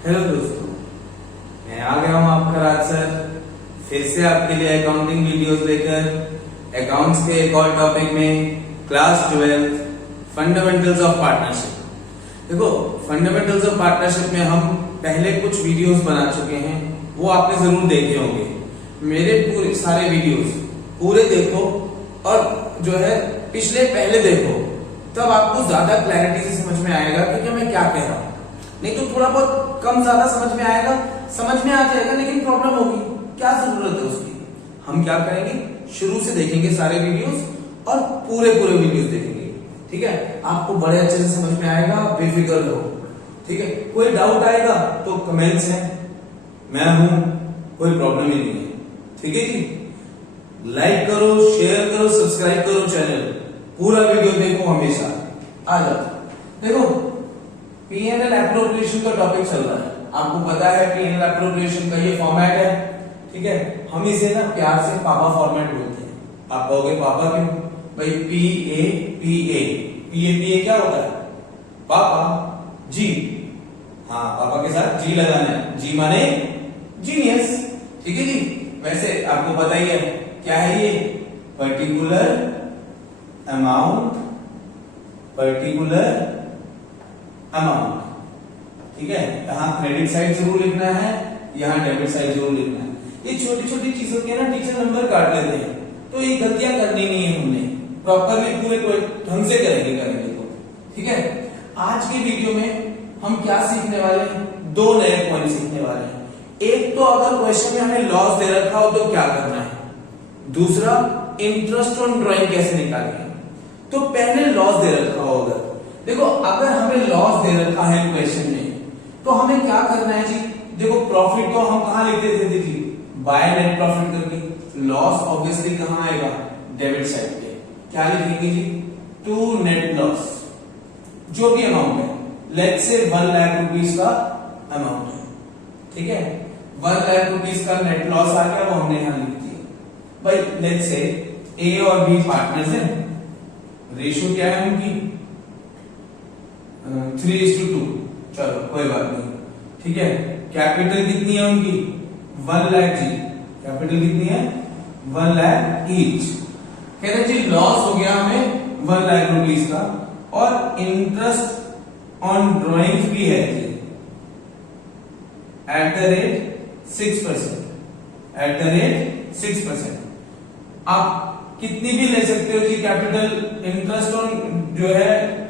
Hello दोस्तों, मैं आ गया हूँ आपका राज सर फिर से आपके लिए अकाउंटिंग वीडियोस लेकर अकाउंट्स के एक और टॉपिक में क्लास 12 फंडामेंटल्स ऑफ पार्टनरशिप। देखो, फंडामेंटल्स ऑफ पार्टनरशिप में हम पहले कुछ वीडियोस बना चुके हैं, वो आपने जरूर देखे होंगे। मेरे पूरे सारे वीडियोस पूरे देखो और जो है पिछले पहले देखो, तब आपको ज्यादा क्लैरिटी से समझ में आएगा कि मैं क्या कह रहा हूँ। नहीं तो थोड़ा बहुत कम ज्यादा समझ में आएगा, समझ में आ जाएगा लेकिन प्रॉब्लम होगी, क्या जरूरत है उसकी। हम क्या करेंगे, शुरू से देखेंगे सारे वीडियोस और पूरे वीडियोस देखेंगे, ठीक है। आपको बड़े अच्छे से समझ में आएगा, बेफिक्र रहो, ठीक है। कोई डाउट आएगा तो कमेंट्स है, मैं हूं, कोई प्रॉब्लम ही नहीं है, ठीक है जी। लाइक करो, शेयर करो, सब्सक्राइब करो चैनल, पूरा वीडियो देखो, हमेशा आ जाओ। देखो, P&L एप्रोप्रिएशन का टॉपिक चल रहा है, आपको पता है P&L एप्रोप्रिएशन का ये फॉर्मेट है, ठीक है। हम इसे ना प्यार से पापा फॉर्मेट बोलते हैं। आप कहोगे पापा क्यों? भाई PA क्या होता है? पापा जी, हाँ, पापा के साथ जी लगाना है, जी माने जीनियस, ठीक है जी। वैसे आपको पता ही है क्या है ये, पर्टिकुलर अमाउंट, ठीक है। यहाँ क्रेडिट साइड जरूर लिखना है, यहाँ डेबिट साइड जरूर लिखना है। ये छोटी छोटी चीजों के ना टीचर नंबर काट लेते हैं, तो ये गलतियां करनी नहीं है, हमने प्रॉपरली पूरे ढंग से करेंगे तो, ठीक है। आज की वीडियो में हम क्या सीखने वाले हैं, दो नए पॉइंट सीखने वाले हैं। एक तो अगर क्वेश्चन में हमें लॉस दे रखा हो तो क्या करना है, दूसरा इंटरेस्ट ऑन ड्राइंग कैसे निकालना है। तो पहले लॉस दे रखा होगा, देखो अगर हमें लॉस दे रखा है क्वेश्चन में तो हमें क्या करना है जी। देखो, प्रॉफिट को हम कहां लिखते थे, देखिए बाय नेट प्रॉफिट करके। लॉस ऑब्वियसली कहां आएगा, डेबिट साइड पे। क्या लिखेंगे जी, टू नेट लॉस, जो भी अमाउंट है, लेट्स से 1 लाख रुपीस का अमाउंट है, ठीक है। 1 लाख रुपीस का नेट लॉस आ गया, वो हमने यहां लिख दिया। भाई लेट्स से ए और बी पार्टनर्स हैं, रेशियो क्या है उनकी 3:2, चलो कोई बात नहीं, ठीक है। कैपिटल कितनी है उनकी 1 लाख जी, कैपिटल कितनी है 1 लाख ईच। कहते जी लॉस हो गया हमें 1 लाख रुपीस का, और इंटरेस्ट ऑन ड्रॉइंग्स भी है जी @6%। आप कितनी भी ले सकते हो जी कैपिटल, इंटरेस्ट ऑन जो है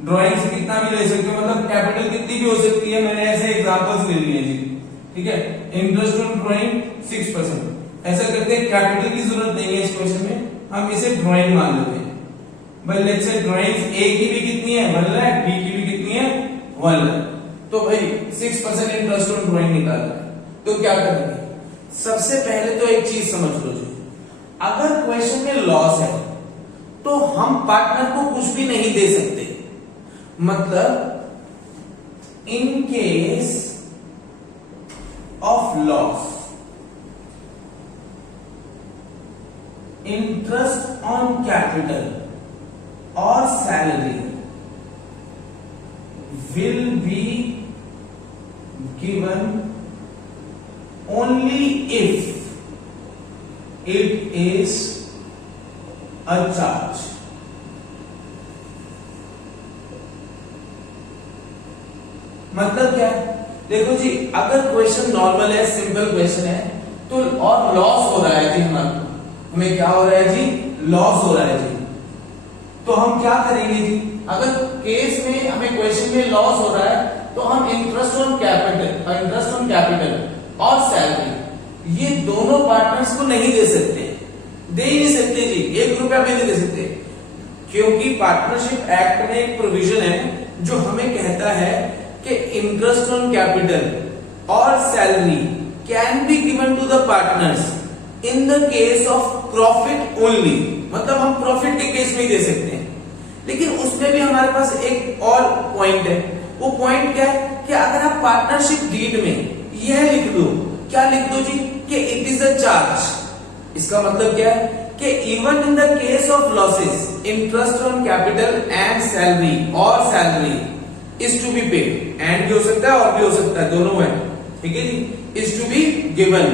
ड्राइंग से कितना भी ले सकते हो, मतलब कैपिटल कितनी भी हो सकती है, मैंने ऐसे एग्जांपल्स ले लिए जी, ठीक है। इंटरेस्ट ऑन ड्राइंग 6%, ऐसा करते हैं, कैपिटल की जरूरत नहीं है इस क्वेश्चन में, हम इसे ड्राइंग मान लेते हैं। भाई लेट्स से ड्राइंग्स ए की भी कितनी है 1 लाख, बी की भी कितनी है 1 लाख, तो भाई 6% इंटरेस्ट ऑन ड्राइंग निकालना है। तो क्या करेंगे, सबसे पहले तो एक चीज समझ लो जी, अगर क्वेश्चन में लॉस है तो हम पार्टनर को कुछ भी नहीं दे सकते। मतलब in case of loss, interest on capital और salary will be given only if it is a charge। मतलब क्या है, देखो जी, अगर क्वेश्चन नॉर्मल है, सिंपल क्वेश्चन है, तो और लॉस हो रहा है जी, हमें क्या हो रहा है जी, लॉस हो रहा है जी, तो हम क्या करेंगे जी। अगर केस में हमें क्वेश्चन में लॉस हो रहा है तो हम इंटरेस्ट ऑन कैपिटल और सैलरी, ये दोनों पार्टनर्स को नहीं दे सकते, दे ही नहीं सकते जी, 1 रुपया भी नहीं दे सकते, क्योंकि पार्टनरशिप एक्ट में एक प्रोविजन है जो हमें कहता है कि इंटरेस्ट ऑन कैपिटल और salary can be given to the partners in the case of profit only. मतलब हम प्रॉफिट के केस में ही दे सकते हैं, लेकिन उसमें भी हमारे पास एक और पॉइंट है। वो पॉइंट क्या है कि अगर आप पार्टनरशिप डीड में यह लिख दो, क्या लिख दो जी, कि इट इज अ चार्ज। इसका मतलब क्या है कि even in the case of losses interest on capital and salary is to be paid, and भी हो सकता है और भी हो सकता है, दोनों है, ठीक है जी, इज टू बी गिवन,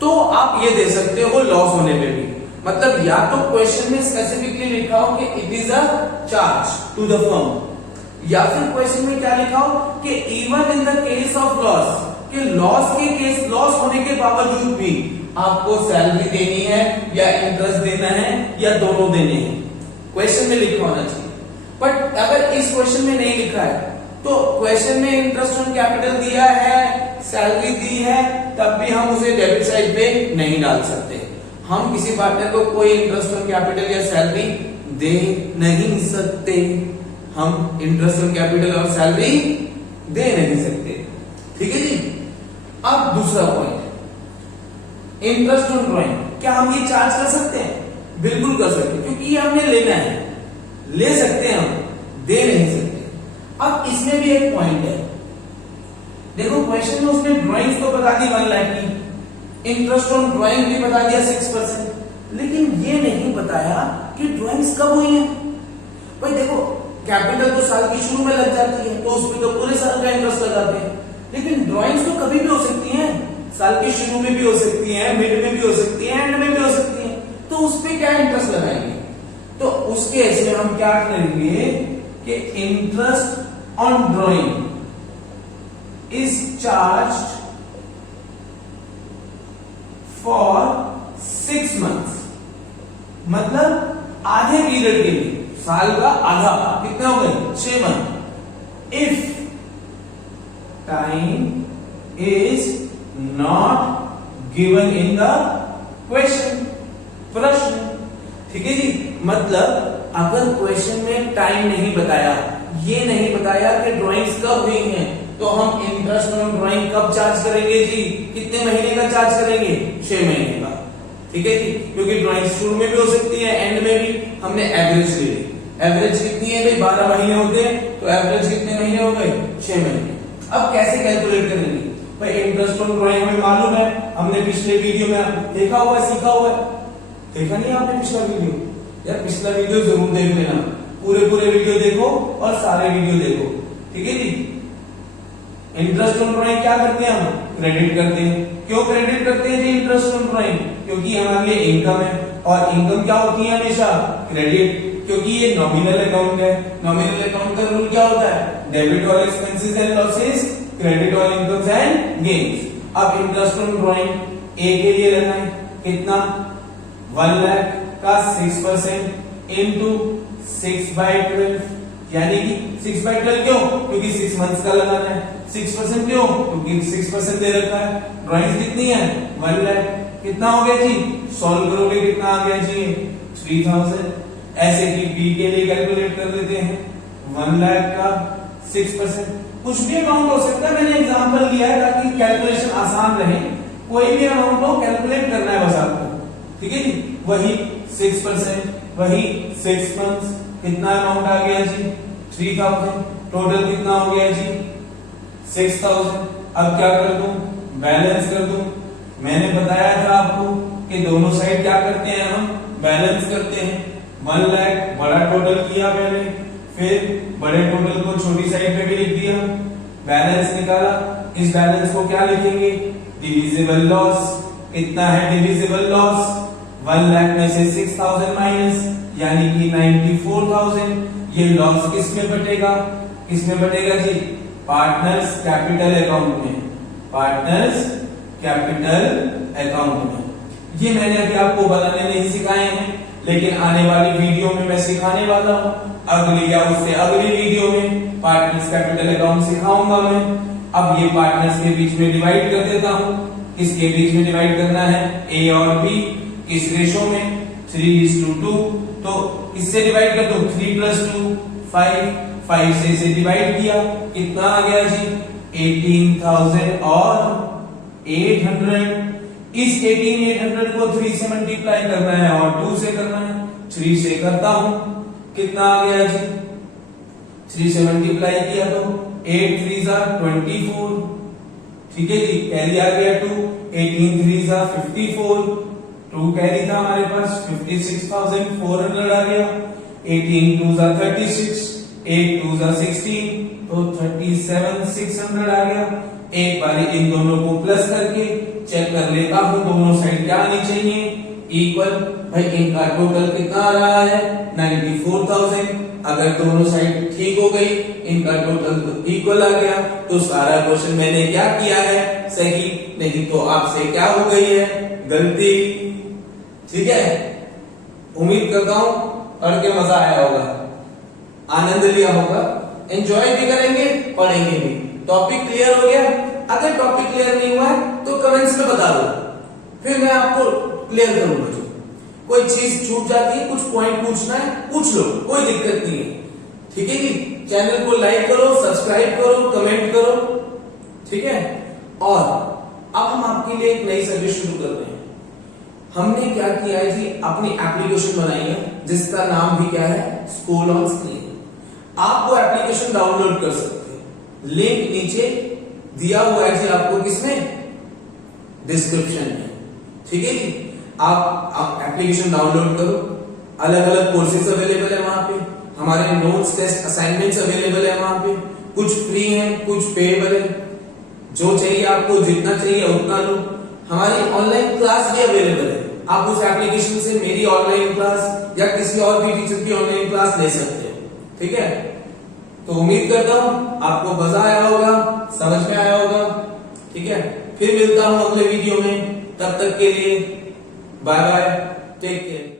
तो आप ये दे सकते हो लॉस होने पे भी, मतलब या तो क्वेश्चन में स्पेसिफिकली लिखा हो कि it is a charge to the firm, या फिर क्वेश्चन में क्या लिखा हो कि even in the case of loss, कि लॉस के केस, लॉस होने के बावजूद भी आपको सैलरी देनी है या इंटरेस्ट देना है या दोनों देने हैं, क्वेश्चन में लिखा होना चाहिए। बट अगर इस क्वेश्चन में नहीं लिखा है तो क्वेश्चन में इंटरेस्ट ऑन कैपिटल दिया है, सैलरी दी है, तब भी हम उसे डेबिट साइड पे नहीं डाल सकते। हम किसी पार्टनर को कोई इंटरेस्ट ऑन कैपिटल या सैलरी दे नहीं सकते, हम इंटरेस्ट ऑन कैपिटल और सैलरी दे नहीं सकते, ठीक है जी। अब दूसरा पॉइंट, इंटरेस्ट ऑन ड्राइंग, क्या हम ये चार्ज कर सकते हैं? बिल्कुल कर सकते हैं, क्योंकि ये हमने लेना है, ले सकते हैं, हम दे नहीं सकते। अब इसमें भी एक पॉइंट है, देखो क्वेश्चन में उसने ड्राइंग्स तो बता दी 1 लाख की, इंटरेस्ट ऑन ड्राइंग भी बता दिया 6%, लेकिन ये नहीं बताया कि ड्राइंग्स कब हुई है। भाई देखो कैपिटल तो साल की शुरू में लग जाती है, तो उसमें तो पूरे साल का इंटरेस्ट लगाते हैं, लेकिन ड्राइंग्स तो कभी भी हो सकती हैं, साल के शुरू में भी हो सकती हैं, मिड में भी हो सकती हैं, एंड में भी हो सकती हैं, तो उस पे क्या इंटरेस्ट लगाएंगे? तो उस केस में हम क्या करेंगे कि interest on drawing is charged for 6 months, मतलब आधे पीरियड के लिए, साल का आधा, कितने हो गए? 6 month। If time is not given in the question, प्रश्न, ठीक है जी। मतलब अगर क्वेश्चन में टाइम नहीं बताया, ये नहीं बताया कि ड्राइंग्स कब हुई हैं, तो हम इंटरेस्ट ऑन ड्राइंग कब चार्ज करेंगे जी? कितने महीने का चार्ज करेंगे? 6 महीने का, ठीक है जी, क्योंकि ड्राइंग शुरू में भी हो सकती है, एंड में भी। हमने एवरेज ले ली, एवरेज कितनी है भाई? 12 महीने होते हैं, तो एवरेज कितने महीने हो गए? 6 महीने। अब कैसे कैलकुलेट करेंगे भाई? इंटरेस्ट ऑन ड्राइंग हमें मालूम है, हमने पिछले वीडियो में देखा हुआ है, सीखा हुआ है। देखा नहीं आपने पिछला वीडियो? यार पिछला वीडियो जरूर देख लेना, पूरे वीडियो देखो और सारे वीडियो देखो, ठीक है जी। इंटरेस्ट ऑन ड्राइंग क्या करते हैं? हम क्रेडिट करते हैं। क्यों क्रेडिट करते हैं जी इंटरेस्ट ऑन ड्राइंग? क्योंकि हमारे लिए इनकम है, और इनकम क्या होती है? हमेशा क्रेडिट, क्योंकि ये नॉमिनल अकाउंट है। नॉमिनल अकाउंट का रूल क्या होता है? Debit all expenses and losses, credit all incomes and gains. अब इंटरेस्ट ऑन ड्राइंग ए के लिए लेना है कितना? 1 लाख का 6% इंटू 6/12, यानी कि 6/12 क्यों? क्योंकि 6 मंथ्स का लगाना है। 6% क्यों? क्योंकि 6% दे रखा है। ड्राइंग्स कितनी है? 1 लाख। कितना हो गया जी? सॉल्व करोगे कितना आ गया जी? 3000। ऐसे कि बी के लिए कैलकुलेट कर लेते हैं। 1 लाख का 6%, कुछ भी अमाउंट हो सकता है, मैंने एग्जांपल लिया है ताकि कैलकुलेशन आसान रहे। कोई भी अमाउंट हो कैलकुलेट करना है बस आपको, ठीक है जी। वही 6%, वही 6 मंथ्स, कितना अमाउंट आ गया जी? 3000। टोटल कितना हो गया जी? 6000। अब क्या कर दूं? बैलेंस कर दूं। मैंने बताया था आपको कि दोनों साइड क्या करते हैं? हम बैलेंस करते हैं। 1 लाख बड़ा टोटल किया पहले, फिर बड़े टोटल को छोटी साइड पे भी लिख दिया, बैलेंस निकाला। इस बैलेंस को क्या लिखेंगे? Divisible loss. कितना है डिविजिबल लॉस? 1 लाख में से 6000 माइनस, यानी कि 94,000। ये लॉस किस में बटेगा? किस में बटेगा जी? पार्टनर्स कैपिटल अकाउंट में, पार्टनर्स कैपिटल अकाउंट में। ये मैंने अभी आपको बनाने नहीं सिखाए हैं, लेकिन आने वाली वीडियो में मैं सिखाने वाला हूं। अगली या उससे अगली वीडियो में पार्टनर्स कैपिटल अकाउंट सिखाऊंगा मैं। अब ये पार्टनर्स के बीच में डिवाइड कर देता हूं। किसके बीच में डिवाइड करना है? ए और बी। किस रेशो में? 3:2। तो इससे डिवाइड कर दो, 3 + 2 5, 5 से इसे डिवाइड किया, कितना आ गया जी? 18,000 और 800। इस 18,800 को 3 से मल्टीप्लाई करना है और 2 से करना है। 3 से करता हूं, कितना आ गया जी? 3 से मल्टीप्लाई किया तो 8 3 = 24, ठीक है जी। कैरी आ गया 2, 18 3 = 54, 2 कैरी था हमारे पास, 56,400 आ गया। 18 2 = 36, 8 2 जा 16 तो 37,600 आ गया। एक बारी इन दोनों को प्लस करके चेक कर लेता हूं दोनों साइड क्या आनी चाहिए, इक्वल। भाई इनका टोटल कितना आ रहा है 94,000। अगर दोनों साइड ठीक हो गई, इनका टोटल इक्वल आ गया, तो सारा क्वेश्चन मैंने क्या किया है सही, नहीं तो आपसे क्या हो गई है गलती। ठीक है, उम्मीद करता हूं पढ़ के मजा आया होगा, आनंद लिया होगा, एंजॉय भी करेंगे, पढ़ेंगे भी। टॉपिक क्लियर हो गया? अगर टॉपिक क्लियर नहीं हुआ है तो कमेंट्स में बता दो, फिर मैं आपको क्लियर करूंगा। जो कोई चीज छूट जाती है, कुछ पॉइंट पूछना है पूछ लो, कोई दिक्कत नहीं है। ठीक है जी, चैनल को लाइक करो, सब्सक्राइब करो, कमेंट करो। ठीक है, और अब हम आपके लिए एक नई सर्विस शुरू कर रहे हैं। हमने क्या किया है जी, अपनी एप्लीकेशन बनाई है जिसका नाम भी क्या है, स्कूल ऑन स्क्रीन। आप वो एप्लीकेशन डाउनलोड कर सकते हैं, लिंक नीचे दिया हुआ है जी आपको, किसमें, डिस्क्रिप्शन में। ठीक है जी, आप एप्लीकेशन डाउनलोड करो, अलग अलग कोर्सेज अवेलेबल है वहां पे, हमारे नोट्स टेस्ट असाइनमेंट्स अवेलेबल है वहां पे, कुछ फ्री है कुछ पेएबल है, जो चाहिए आपको जितना चाहिए उतना लो। हमारी ऑनलाइन क्लास भी अवेलेबल है, आप उस एप्लीकेशन से मेरी ऑनलाइन क्लास या किसी और भी टीचर की ऑनलाइन क्लास ले सकते हैं। ठीक है, तो उम्मीद करता हूं आपको मजा आया होगा, समझ में आया होगा। ठीक है, फिर मिलता हूं अगले वीडियो में, तब तक के लिए बाय बाय, टेक केयर।